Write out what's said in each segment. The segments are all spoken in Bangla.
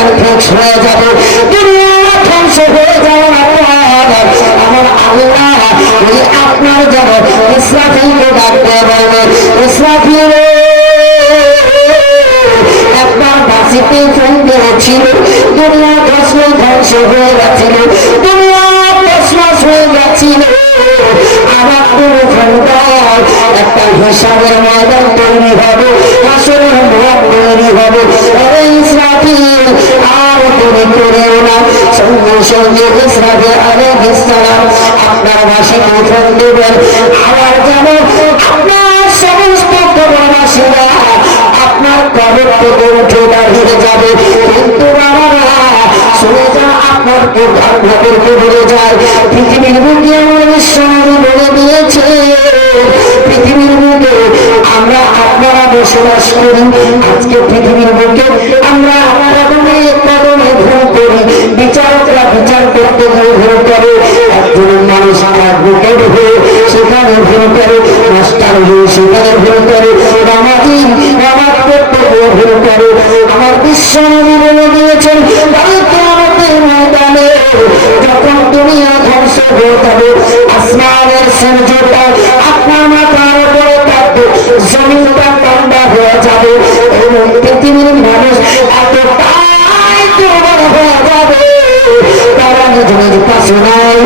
দুনিয়ার ধ্বংস হয়ে যাবে, দুনিয়া ধ্বংস হয়ে যাওয়ার পর আমার আল্লাহ ওই আপনার যেন ইসরাফিলকে ডাকতে বলবে, ইসরাফিল একবার বাঁচিতে ফোন দিয়েছিল, দুনিয়া ধ্বংস হয়ে গেছিল, দুনিয়া তছনছ হয়ে গেছিল, আমার কোনো ফোন দেয় একটা হিসাবের ময়দান তৈরি হবে, আসলে মত তৈরি হবে। ইসরাফিল আর তৈরি করেও না, সঙ্গে সঙ্গে ইসরাফিল আলাইহিস সালাম আপনার বাসাতে ফোন দেবেন, আবার যেন আপনার সমস্ত কবরবাসীরা আপনার কবর থেকে উঠে দাঁড়িয়ে যাবে। কিন্তু বাবারা শুনে যা, আপনার আপনাদেরকে বলে যায়, পৃথিবীর বুকে আমার বিশ্বনবী বলে দিয়েছে, পৃথিবীর বুকে আমরা আপনারা বসবাস করি, আজকে পৃথিবীর বুকে আমরা কদমে কদমে ভুল করি, বিচারকরা বিচার করতে গিয়ে ভুল করে, একজন মানুষ আমার বুকে ঢুকে সেখানে ভুল করে, মাস্টার হয়ে সেখানে ভুল করে, নামাজি নামাজ করতে গিয়ে ভুল করে। আমার বিশ্বনবী বলে দিয়েছেন, ময়দানে যখন দুনিয়া ধ্বংস হয়ে যাবে, আসমানের সূর্যটা আপনার মাথার উপরে থাকবে, জমিনটা ঠান্ডা হয়ে যাবে এবং পৃথিবীর মানুষ এতটাই দুর্বল হয়ে যাবে, তারা নিজের পাশে নাই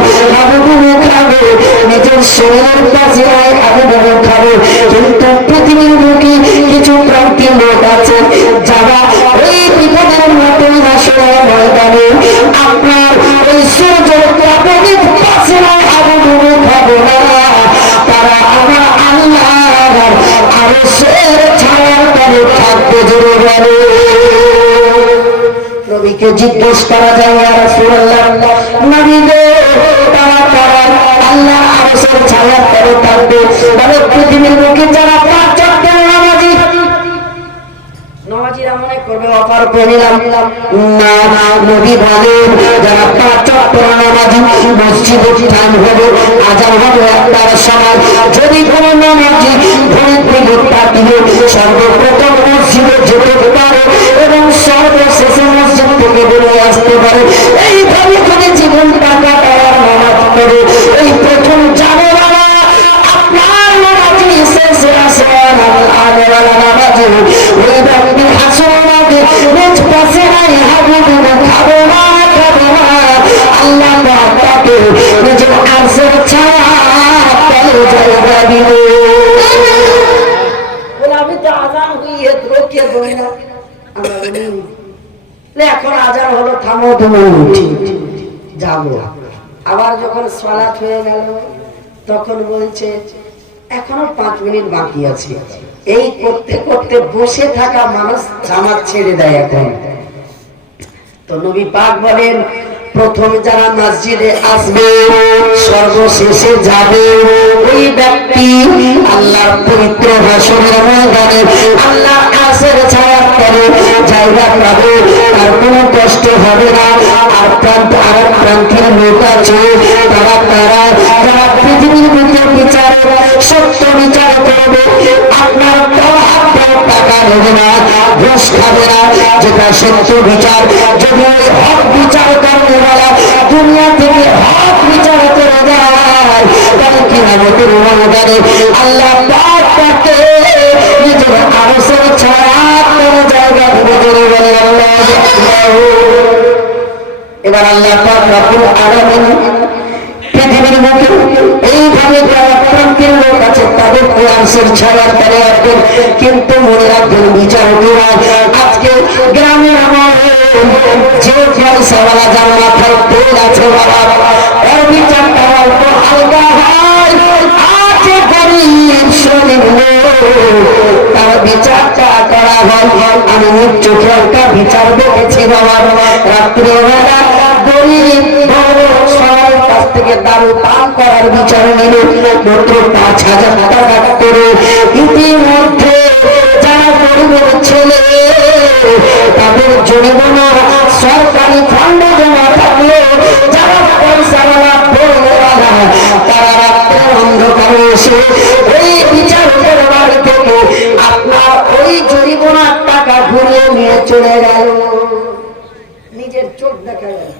আগুন খাবে, নিজের শরীরের পাশে নাই আগুন খাবে। কিন্তু পৃথিবীর মুখে কিছু প্রান্তিক লোক আছে যারা এই বিপদের মতো আসলে ময়দানে আপনার ওই সূর্যের তাপের পাশে নাই আগুন খাবে না, তারা আমার আল্লাহর আরশের ছায়ার তলে থাকবে। জোরে বলে নবীকে জিজ্ঞেস করা যায়, ইয়া রাসূলুল্লাহ, নবী গো তারা তারা আল্লাহ আরশের ছায়ার তলে থাকবে, বলে পৃথিবীর মুখে যারা পাঁচ ওয়াক্তের নামাজি, নামাজিরা মনে করবে অপার পেলাম না, নবী বলেন যারা পাঁচ ওয়াক্তের নামাজি, মসজিদে টাইম হবে, আযান হবে একটার সময়, যদি কোনো নামাজি ঘুরে ফিরে তাকিয়ে সর্বপ্রথম মসজিদে যেতে পারে এবং সর্বশেষে মসজিদ থেকে বেরিয়ে আসতে পারে, এইভাবে করে জীবনটা কাটার নামাজ পড়ে, এই প্রথম যাবে বাবা আপনার নামাজি শেষে আসে আল্লাহওয়ালা নামাজি, ওই ব্যক্তি হাসনাতে নিজ পাশে নাই হাবুব খাবে না, খাবে না, আল্লাহ তাকে নিজের আরশের ছায়া তলে জায়গা দিবে। বলে আমি তো আযান হইয়ে রোকে বই না, এখন আযান হলো, থামো তুমি যাবো। আবার যখন সালাত হয়ে গেল তখন বলছে এখনো 5 মিনিট বাকি আছে, এই করতে করতে বসে থাকা মানুষ জামাত ছেড়ে দেয় এখন। তো নবী পাক বলেন প্রথম যারা মসজিদে আসবে সর্বশেষে যাবে ওই ব্যক্তি আল্লাহর পবিত্র হাসরের ময়দানে আল্লাহর আরশের ছায়ার তলে জায়গা পাবে, আর কোনো কষ্ট হবে না। আর প্রান্তের লোক আছে তারা যারা পৃথিবীর ভিতরে বিচার সত্য বিচার করবে, আপনার টাকা নেবে না, ঘুষ খাবে না, যেটা সত্য বিচার, যদি হক বিচার করতে বলা দুনিয়া থেকে হক বিচার করে যায়, তাহলে কি হবে ময়দানে আল্লাহ পাক তাকে নিজের আরশের ছায়ার তলে জায়গা দেবে। জোরে বলে আল্লাহু আকবার। এবার আল্লাহ পাক রব্বুল আলামিন পৃথিবীর মুখে এইভাবে যারা প্রান্তের লোক আছে তাদের আরশের ছায়ার তলে রাখবেন। কিন্তু মনে রাখবেন বিচারকেরা, আজকে গ্রামে আমার যে পয়সাওয়ালা যার মাথায় তেল আছে বাবা, ওর বিচারটা অল্প হালকা হয়, আর যে গরিব শ্রেণীর লোক তার বিচারটা করা হয়। আমি নিজ চোখে একটা বিচার দেখেছি বাবা, রাত্রিবেলা গরিব সবার কাছ থেকে দারু পান করার বিচার নিল মাত্র 5,000 টাকা করে। ইতিমধ্যে যারা গরিবের ছেলে তাদের জরিমানা সরকারি ফান্ডে জমা থাকলে যারা পয়সাওয়ালা বড়ওয়ালা তারা রাত্রে অন্ধকারে এসে ওই বিচারকের বাড়ি থেকে আপনার ওই জরিমানার টাকা ঘুরিয়ে নিয়ে চলে গেল। নিজের চোখ দেখা যায়।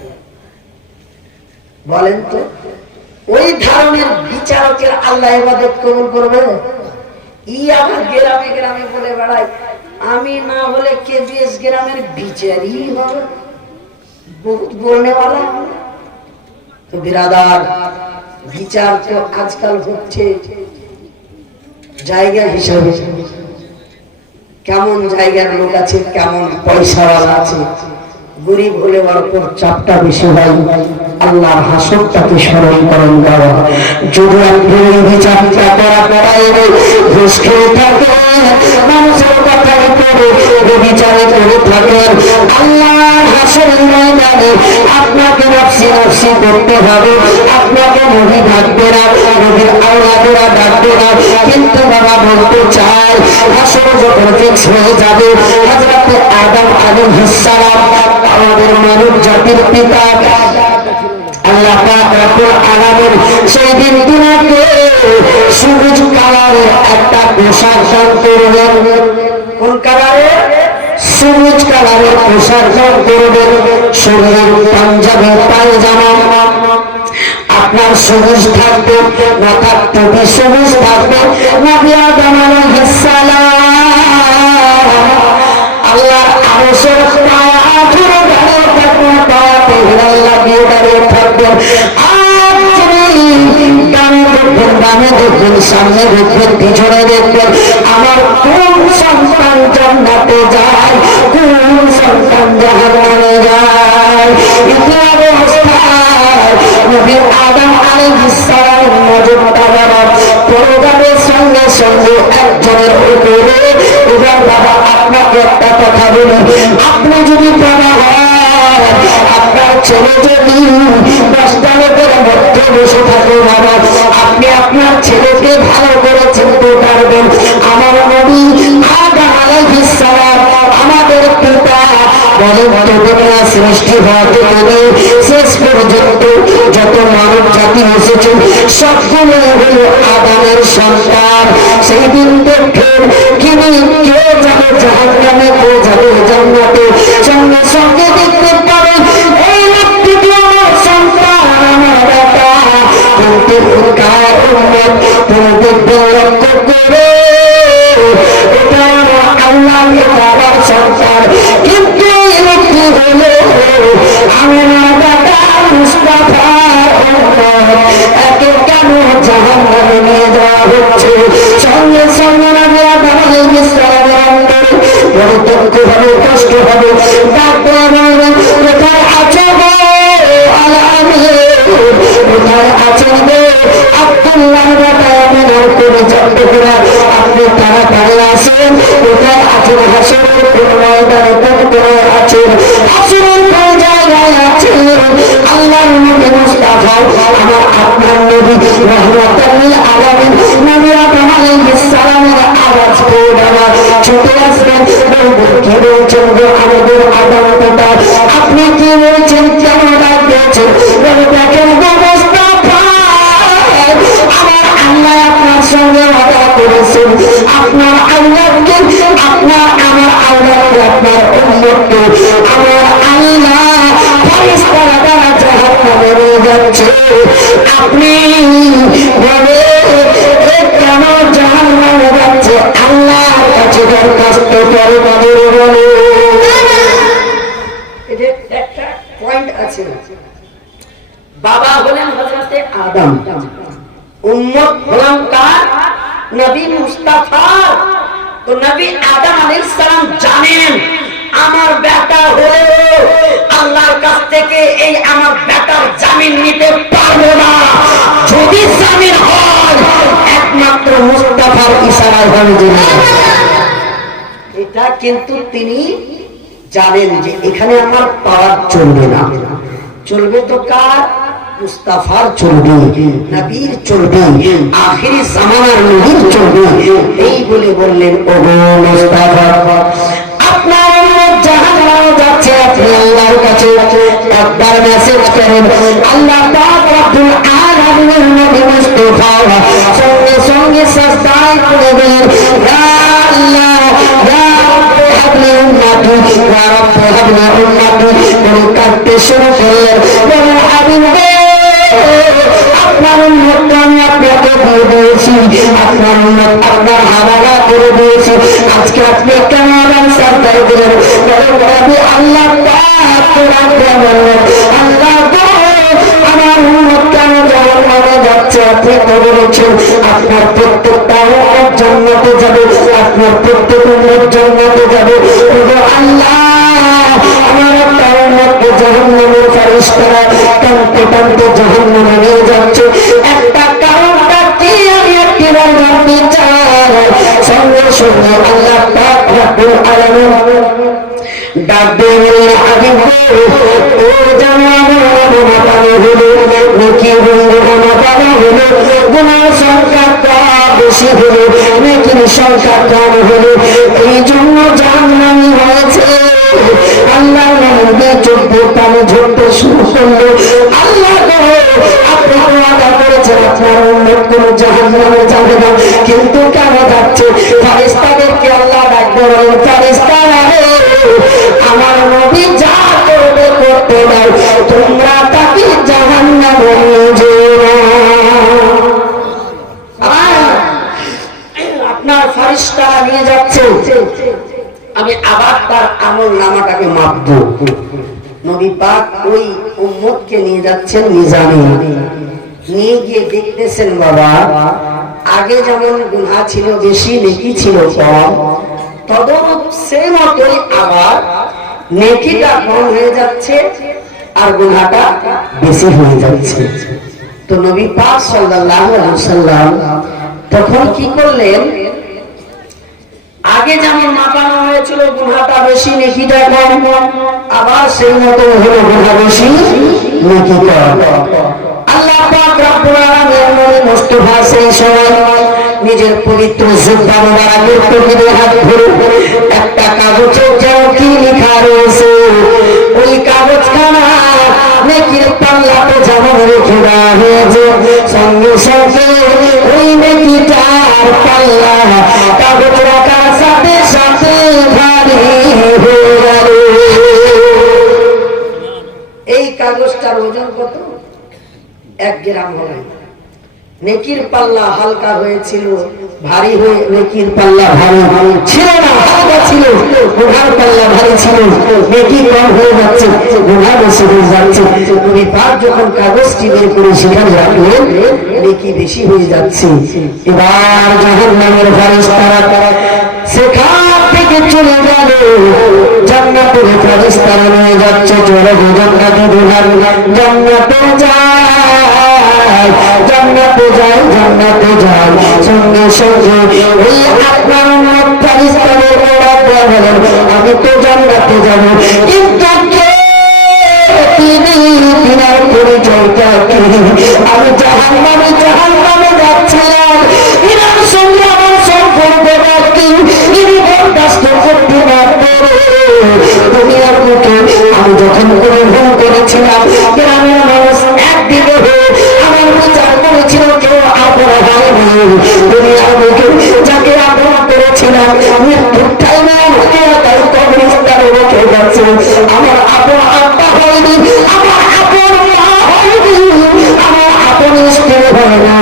বলেন তো ওই ধরনের বিচারকের আল্লাহ ইবাদত কবুল করবে? ই আমার গ্রামে গ্রামে বলে বেড়ায় আমি না হলে কেবিএস গ্রামের বিচারই হবে, বহুত বলনেওয়ালা। তো বিরাদার, বিচার তো আজকাল হচ্ছে জায়গা হিসাবে। কেমন জায়গার লোক আছে, কেমন পয়সাওয়ালা আছে, গরিব হলে ওর উপর চাপটা বেশি হয়। আল্লাহর হাসরটাকে স্মরণ করেন বাবা। যদি আপনি এই বিচারটা করা করায় ঘুষ খেয়ে থাকেন, মানুষের কথায় করে বিচারে করে থাকেন, আল্লাহর হাসরের ময়দানে আপনাকে নফসি নফসি করতে হবে। আপনাকে নবী ডাকবে না, নবীর আওলাদেরা ডাকবে না। কিন্তু বাবা বলতে চাই, হাসর যখন ফিক্স হয়ে যাবে, হযরত আদম আলাইহিস সালাম আমাদের মানব জাতির পিতা, আল্লাহ পাক রব্বুল আলামিন সেই দিন দিনাকে সবুজ কালারের একটা পোশাক দান করবেন। কোন কালারের? সবুজ কালারের পোশাক দান করবেন। শরীরের পাঞ্জাবি পায়জামা আপনার সবুজ থাকবে, মাথার টুপি সবুজ থাকবে। নবী আদম আলাইহিস সালাম আল্লাহর আরশের পায়া ধরে দাঁড়িয়ে থাকবেন, পায়াতে হিলাল লাগিয়ে দাঁড়িয়ে থাকবেন। আর তিনি ডানে দেখবেন, বামে দেখবেন, সামনে দেখবেন, পিছনে দেখবেন। আমার কোন সন্তান জান্নাতে যায়, কোন সন্তান জাহান্নামে যায়। এই অবস্থায় নবী আদম আলাইহিস সালামের নজরটা পড়ে যাবে সঙ্গে সঙ্গে একজনের উপরে। এবার বাবা আপনাকে একটা কথা বলি, আপনি যদি বাবা হয়, আপনার ছেলে যদি 10টা লোকের মধ্যে বসে থাকে বাবা, আপনি আপনার ছেলেকে ভালো করে চিনতে পারবেন। আমার নবী আদম আলাইহিস সালাম আমাদের পিতা, বলেন তো দুনিয়া সৃষ্টি হওয়া থেকে শেষ পর্যন্ত যত মানব জাতি এসেছে সবগুলো হলো আদমের সন্তান। সেই দিন দেখেন কিনি কে যাবে জাহান্নামে, কে যাবে জান্নাতে, সঙ্গে সঙ্গে দেখতে পাবেন এই ব্যক্তিটি আমার সন্তান, আমার বেটা। কিন্তু কার উম্মত তিনি দেখবেন লক্ষ্য করে, এটা আমার আল্লাহ, এটা আমার সন্তান। কিন্তু এই ব্যক্তি হলো আমার বেটা মুস্তাফার উম্মত। একে কেন জাহান্নামে নিয়ে যাওয়া হচ্ছে? সঙ্গে সঙ্গে নবী আদম আলাইহিস সালামের অন্তরে বড় দুঃখ হবে, কষ্ট হবে। ডাকবে বলবে, কোথায় আছো গো আলামিন, কোথায় আছেন গো আব্দুল্লাহ বেটা আমিনার পরিচয় করে আপনি তাড়াতাড়ি আসেন। কোথায় আছেন? হাসরের কোন ময়দানে কোথায় আছেন? হাসরের কোন জায়গায় আছেন? আল্লাহর নবী মুস্তাফা, আমার আপনার নবী রাহমাতাল লিল আলামিন নবী আদম আলাইহিস সালামের আওয়াজ পেয়ে বাবা ছুটে আসবেন। বলবেন, কি বলছেন গো আমাদের আদম পিতা, আপনি কি বলছেন, কেন ডাক দিয়েছেন? বলে, দেখেন গো মুস্তাফা, আমার আল্লাহ আপনার সঙ্গে ওয়াদা করেছেন, আপনার আল্লাহকে, আপনার আমার আল্লাহকে, আপনার উম্মতকে আমার আল্লাহ ফেরেশতারা দ্বারা জাহান্নামে নিয়ে যাচ্ছে। আপনি বলে কেন জাহান্নামে যাচ্ছে? আল্লাহর কাছে দরখাস্ত করে তাদের বলে। এদের একটা পয়েন্ট আছে, বাবা হলেন হযরতে আদম, উম্মত হলাম কার? নবী মুস্তাফা। তো নবী আদম আলাইহিস সালাম জানেন আমার বেটা হলো আল্লাহর কাছ থেকে এই আমার বেটার জামিন নিতে পারবো না। যদি জামিন হয় একমাত্র মুস্তাফার ইশারায় হবে। এটা কিন্তু তিনি জানেন যে এখানে আমার পাওয়ার চলবে না, চলবে তো কার? মুস্তাফার চলবে, নবীর চলবে, আখিরি জামানার নবীর চলবে। এই বলে বললেন, ও মুস্তাফা, আপনার উম্মত জাহান্নামে যাচ্ছে, আপনি আল্লাহর কাছে একবার মেসেজ করেন। আল্লাহ পাক রব্বুল আলামিনের নবী মুস্তাফা সঙ্গে সঙ্গে সাজদায় পড়ে গেলেন, ইয়া আল্লাহ, ইয়া রাব্বি হাবলি উম্মতি, ইয়া রাব্বি হাবলি উম্মতি। করে কাঁদতে শুরু করলেন, বলেন হাবিব রে, আপনার উম্মতকে আমি আপনাকে দিয়ে দিয়েছি, আপনার উম্মত আপনার হাওয়ালা করে দিয়েছি, আজকে আপনি কেন আমার সাজদায় দিলেন? বলেন আমি আল্লাহ পাক রাখতে বললেন, আল্লাহ আমার উম্মত কেন জাহান্নামে যাচ্ছে? আপনি তো বলেছেন আপনার প্রত্যেকটা উম্মত জান্নাতে যাবে, আপনার প্রত্যেক উম্মত জান্নাতে যাবে। আল্লাহ আমার একটা উম্মতকে জাহান্নামের ফেরেশতারা টানতে টানতে জাহান্নামে নিয়ে যাচ্ছে, একটা কারণটা কি আমি একটিবার জানতে চাই। সঙ্গে সঙ্গে আল্লাহ পাক রব্বুল আলামিন ডাক দিয়ে বললেন, হাবিব ও জানানো মাপানো হলো, নেকি মাপানো হলো, গুনার সংখ্যা বেশি হলো, নেকির সংখ্যা কম হলো, এই জন্য জাহান্নামী হয়েছে। আল্লাহ নবী চোখে পানি ঝরতে শুরু করলো, আল্লাহ আপনি ওয়াদা করেছেন আপনার উম্মত কোনো জাহান্নামে যাবে না, কিন্তু কেন যাচ্ছে? ফেরেশতাদেরকে আল্লাহ ডাকতে বলেন, ফেরেশতারা আমার নবী যা করবে করতে দাও, তোমরা তাকে জাহান্নামে নিয়ে যেও না। আপনার ফেরেশতারা নিয়ে যাচ্ছে, আমি আবার তার আমল নামাটাকে মাপবো। নবী পাক ওই উম্মতকে নিয়ে যাচ্ছেন মিজানে, নিয়ে গিয়ে দেখতেছেন বাবা আগে যেমন গুনাহ ছিল বেশি, নেকি ছিল কম, তদরূপ সেই মতোই আবার নেকিটা কম হয়ে যাচ্ছে আর গুনাহটা বেশি হয়ে যাচ্ছে। তো নবী পাক সাল্লাল্লাহু আলাইহি ওয়াসাল্লাম তখন কি করলেন? আগে যেমন মাপানো হয়েছিল গুনাহটা বেশি নেকিটা কম, আবার সেই মতো হলো গুনাহ বেশি নেকি কম। আল্লাহ পাক রব্বুল আলামিন নবী মুস্তাফা সেই সময় নিজের পবিত্র জুব্বা মোবারকের পকেটে হাত ধরে একটা কাগজে যেন কি লেখা রয়েছে, ওই কাগজখানা নেকির পাল্লাতে যেমন রেখে দেওয়া হয়েছে, সঙ্গে সঙ্গে ওই নেকিটার পাল্লা কাগজ রাখার সাথে সাথে ভারী হয়ে গেল। এই কাগজটার ওজন কত? 1 গ্রাম হবে। নেকির পাল্লা হালকা হয়েছিল, ভারী হয়ে নেকির পাল্লা ভারী ছিল না, হালকা ছিল। গুনার পাল্লা ভারী ছিল, নেকি কম হয়ে যাচ্ছে, গুনাহ বেশি হয়ে যাচ্ছে। নবী পাক যখন কাগজটি বের করে সেখানে রাখলেন, নেকি বেশি হয়ে যাচ্ছে। এবার জাহান্নামের ফেরেশতারা সেখান থেকে চলে গেল, জান্নাতের ফেরেশতারা নিয়ে যাচ্ছে, চলে জান্নাতে ঢোকার, জান্নাতে যায়, জান্নাতে যায়, জান্নাতে যায়। সঙ্গে সঙ্গে ওই আপনার উম্মত ফেরেশতাদের বলেন, আমি তো জান্নাতে যাব, কিন্তু তিনি তিনার পরিচয়টা কি? আমি জাহান্নামে জাহান্নামে যাচ্ছিলাম, ইনার সঙ্গে আমার সম্পর্ক কি? ইনি বরদাস্ত করতে না পেরে দুনিয়ার বুকে আমি যখন কোনো ভুল করেছিলাম, গ্রামের মানুষ একদিকে হয়ে আমার বিচার করেছিল, কেউ আপন হয়নি। দুনিয়ার বুকে যাকে আপন করেছিলাম মৃত্যুর টাইমে তার কবরস্থানে রেখে যাচ্ছে, আমার আপন আব্বা হয়নি, আমার আপন মা হয়নি, আমার আপন স্ত্রী হয়নি,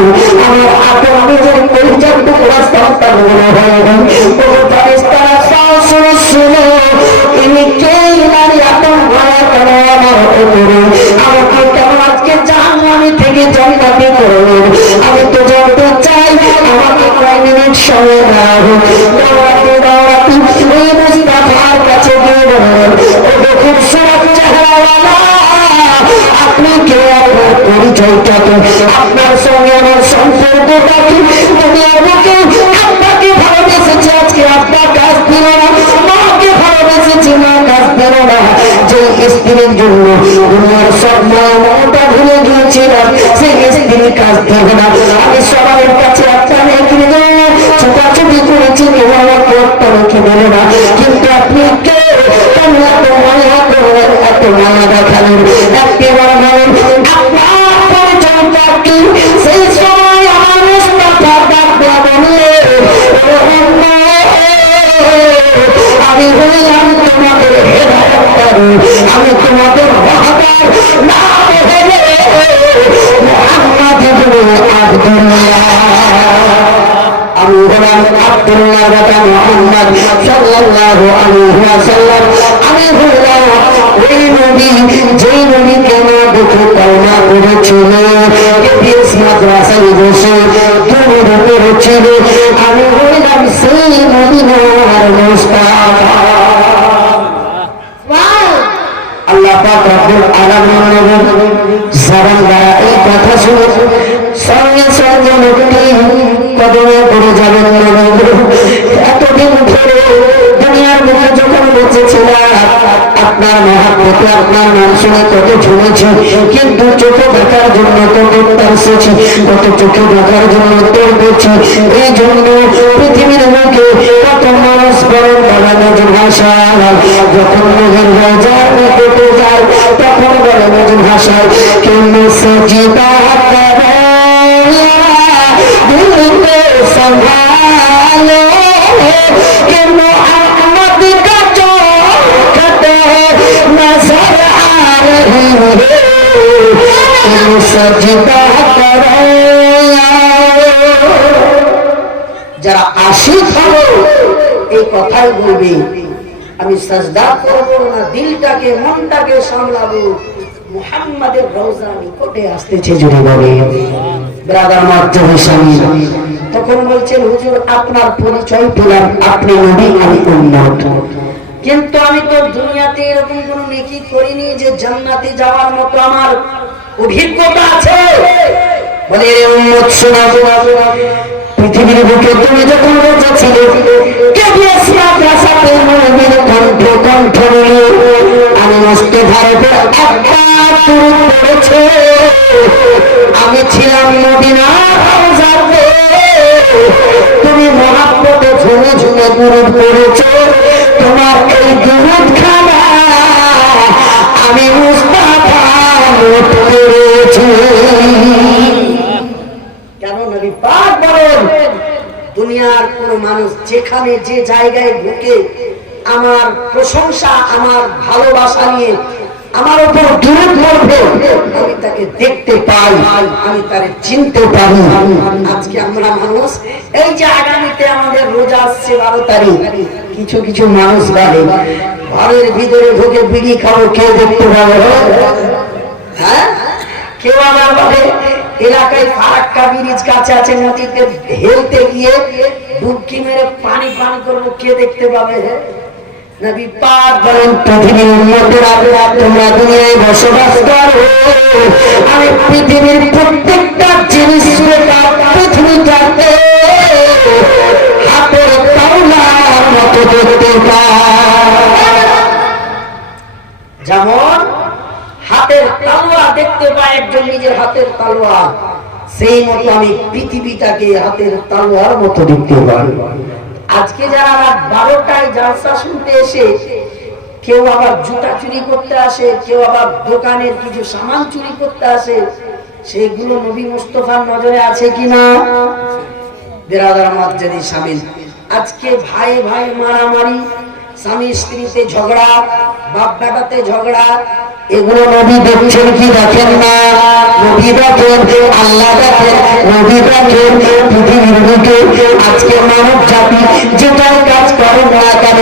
আমার আপন নিজের পরিচয় টুকরা সন্তান হয়নি। শুনো ইনি কে? নারী আপন ভয় কেন আমার উপরে? আমাকে কেন আজকে জাহান্নামী থেকে জান্নাতি করলেন? আমি তো জানতে চাই, আমাকে কয় মিনিট সময় দাও। দৌড়াতে দৌড়াতে ওই মুস্তাফার কাছে গিয়ে বললেন, ও খুব সুরত চেহারাওয়ালা, আপনি কে? আপনার পরিচয়টা কি? আপনার সঙ্গে আমার সম্পর্কটা কি? দুনিয়ার বুকে আপনাকে ভালোবেসেছি, আজকে আপনার কাজ দিল না, মাকে ভালোবেসেছি, মা কাজ দিল না। যে স্ত্রীর জন্য দুনিয়ার সব মায়াটা ভুলে গিয়েছিলাম, সেই স্ত্রীর কাজ দিল না। আমি সবার কাছে একটা রেখে ছোটাছুটি করেছি, কেউ আমাকে একটা রেখে দিল না। কিন্তু আপনি কে? কেন এত মায়া করলেন, এত মায়া দেখালেন? একেবার বলেন আপনার পরিচয়টা কি? সেই সময় আমার মুস্তাফা ডাকতে বললে, আমি হইলাম তোমাদের হেদায়েতকারী, আমি তোমাদের ওয়াহদার নাম হলো মুহাম্মদ ইবনে আব্দুল্লাহ। আমি হলাম আব্দুল্লাহ বাবা মুহাম্মদ সাল্লাল্লাহু আলাইহি ওয়াসাল্লাম। আমি হলাম ওই নবী যেই নবীকে না দেখে কলমা করেছিল, কেবিএস মাদ্রাসায় বসে দূর করেছিল। আমি হলাম সেই মদিনার মুস্তাফা। আল্লাহ পাক রব্বুল আলামিন জবান দ্বারা এই কথা শুনে সঙ্গে সঙ্গে লোকটি কদমে পড়ে যাবেন। এতদিন ধরে দুনিয়ার মুখে যখন বেঁচেছিলাম আপনার মহাব্বতে আপনার নাম শুনে কত শুনেছি, কিন্তু চোখে দেখার জন্য কত তারসেছি, কত চোখে দেখার জন্য তর্বেছি। এই জন্য পৃথিবীর মুখে কত মানুষ বলেন বলেন যে ভাষা যখন মুখের বাজার কেটে যায় তখন বলেন যে ভাষায় কেমন সজিতা করে দিল को संभालो कि मोहम्मद का चौखट नजर आ रही है, तुम सजदा करो। যারা আশিক হলো এই কথাই বলবে, আমি সাজদা করব না, দিলটাকে মনটাকে সামলাবো, মুহাম্মাদের রওজা নিকটে আসতেছে জুড়ে বলে ব্রাদার মাধ্যমে স্বামী। তখন বলছেন হুজুর আপনার পরিচয় পেলাম, আপনি নবী আমি উম্মত, কিন্তু আমি তো দুনিয়াতে এরকম কোন নেকি করিনি যে জান্নাতে যাওয়ার মতো আমার অভিজ্ঞতা আছে। বলে রে উম্মত শোনা, পৃথিবীর বুকে তুমি যখন বেঁচেছিলে কেবিএস মাদ্রাসাতে নবীর কণ্ঠ কণ্ঠ বলে আমি মস্ত ভারতে একবার তুরুপ পড়েছে। আমি ছিলাম মদিনার রওজাতে, তুমি মহাব্বতে ঝুমে ঝুমে দুরূদ পড়েছো। তোমার এই দুরূদ খানা আমি মুস্তাফা নোট করেছি। কেন নবী পাক বলেন দুনিয়ার কোন মানুষ যেখানে যে জায়গায় ঢুকে আমার প্রশংসা আমার ভালোবাসা নিয়ে আমার উপর দুরূদ পড়বে, আমি তাকে দেখতে পাই, আমি তারে চিনতে পারি। আজকে আমরা মানুষ এই যে আগামীতে আমাদের রোজা আসছে 12 তারিখ, কিছু কিছু মানুষ বলে ঘরের ভিতরে ঢুকে বিড়ি খাবো, কে দেখতে পাবে? হ্যাঁ, কেউ আবার বলে এলাকায় ফারাক্কা ব্রিজ কাছে আছে, নদীতে হেলতে গিয়ে ডুবকি মেরে পানি পান করবো, কে দেখতে পাবে? নবী পাক বলেন পৃথিবীর উম্মতেরা তোমরা দুনিয়ায় বসবাস করো, আমি পৃথিবীর প্রত্যেকটা জিনিস পৃথিবীটাকে হাতের তালুয়ার মতো দেখতে পাই। যেমন হাতের তালুয়া দেখতে পায় একজন নিজের হাতের তালুয়া, সেই মতো আমি পৃথিবীটাকে হাতের তালুয়ার মতো দেখতে পাই। আজকে যারা রাত 12টায় জালসা শুনতে এসে কেউ আবার জুতা চুরি করতে আসে, কেউ আবার দোকানের কিছু সামান চুরি করতে আসে, সেগুলো নবী মুস্তাফার নজরে আছে কিনা? বিরাদার মাঝে শামিল। আজকে ভাই ভাই মারামারি, স্বামী স্ত্রীতে ঝগড়া, বাপ বেটাতে ঝগড়া, এগুলো নবী দেখছেন কি দেখেন না? নবী দেখেন, আল্লাহ দেখেন, নবী দেখেন। পৃথিবীর বুকে আজকে মানব জাতি যেটাই কাজ করেন না কেন,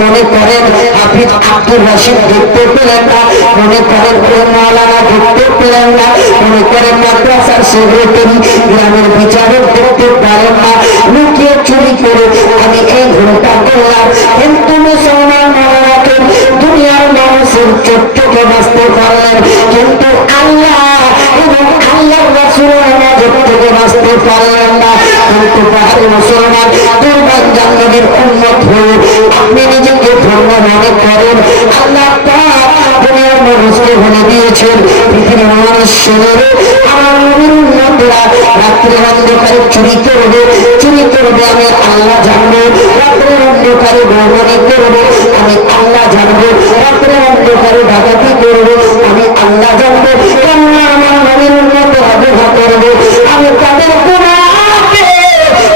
মনে করেন হাফিজ আব্দুর রশিদ দেখতে পেলেন না, মনে করেন মাওলানা দেখতে পেলেন না, মনে করেন মাদ্রাসার সেক্রেটারি গ্রামের বিচারক দেখতে পারেন না, লুকিয়ে চুরি করে আমি এই ঘোরটা করলাম। কিন্তু মুসলমান মাওলানাকে দুনিয়ার মানুষের চোখকে বাঁচতে পারলেন, কিন্তু আল্লাহ এবং আল্লাহর রাসূলের নাজাত থেকে বাঁচতে পারলেন না। কিন্তু পাহাড়ি মুসলমান দুর্বার জান্নাতের উম্মত হয়ে আপনি নিজেকে ধন্য মনে করেন। আল্লাহ পাক দুনিয়ার মানুষকে বলে দিয়েছেন পৃথিবীর মানুষ শোনে আমার নবীর উম্মতরা রাত্রির অন্ধকারে চুরি করবে, চুরি করবে আমি আল্লাহ জানবো, রাত্রির অন্ধকারে বর্ণনী করবে আমি আল্লাহ জানবো, রাত্রির অন্ধকারে ডাকাতি করবে আমি আল্লাহ জানবো। কেননা আমার নবীর উম্মতরা বিবাহ করবে, আমি তাদের গুনাহকে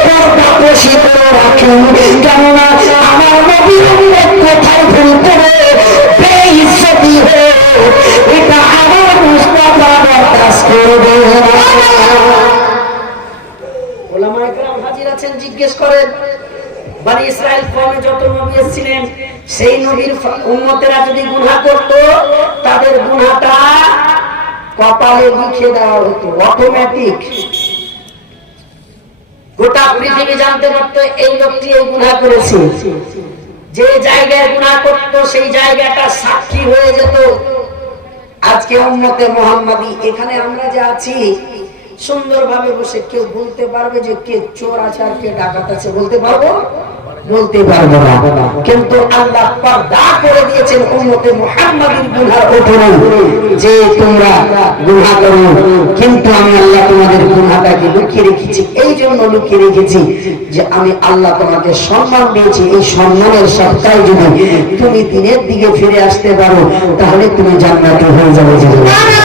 পর্দাপোশি করে রাখি। কেননা আমার নবীর উম্মত কোথায় ভুল করে বেইজ্জতি হয়ে করবে ওলামায়ে কেরাম হাজির আছেন, জিজ্ঞেস করেন বনি ইসরাইল কওমে যত নবী এসেছিলেন সেই নবীর উম্মতেরা যদি গুনাহ করত তাদের গুনাহটা কপালে লিখে দেওয়া হতো অটোমেটিক। গোটা পৃথিবী জানতে পারতো এই লোকটি এই গুনাহ করেছে। যে জায়গায় গুনাহ করত সেই জায়গাটা সাক্ষী হয়ে যেত। আজকে উম্মতে মুহাম্মাদি এখানে আমরা যে আছি সুন্দরভাবে বসে কেউ বলতে পারবে যে কে চোর আছে আর কে ডাকাত আছে? বলতে পারবো? বলতে পারবো না। কিন্তু আল্লাহ পর্দা করে দিয়েছেন উম্মতে মুহাম্মাদির গুনাহের উপরে যে তোমরা গুনাহ করো, কিন্তু আমি আল্লাহ তোমাদের গুনাহটাকে লুকিয়ে রেখেছি। এই জন্য লুকিয়ে রেখেছি যে আমি আল্লাহ তোমাকে সম্মান দিয়েছি। এই সম্মানের সবটাই যদি তুমি দিনের দিকে ফিরে আসতে পারো তাহলে তুমি জান্নাতি হয়ে যাবে।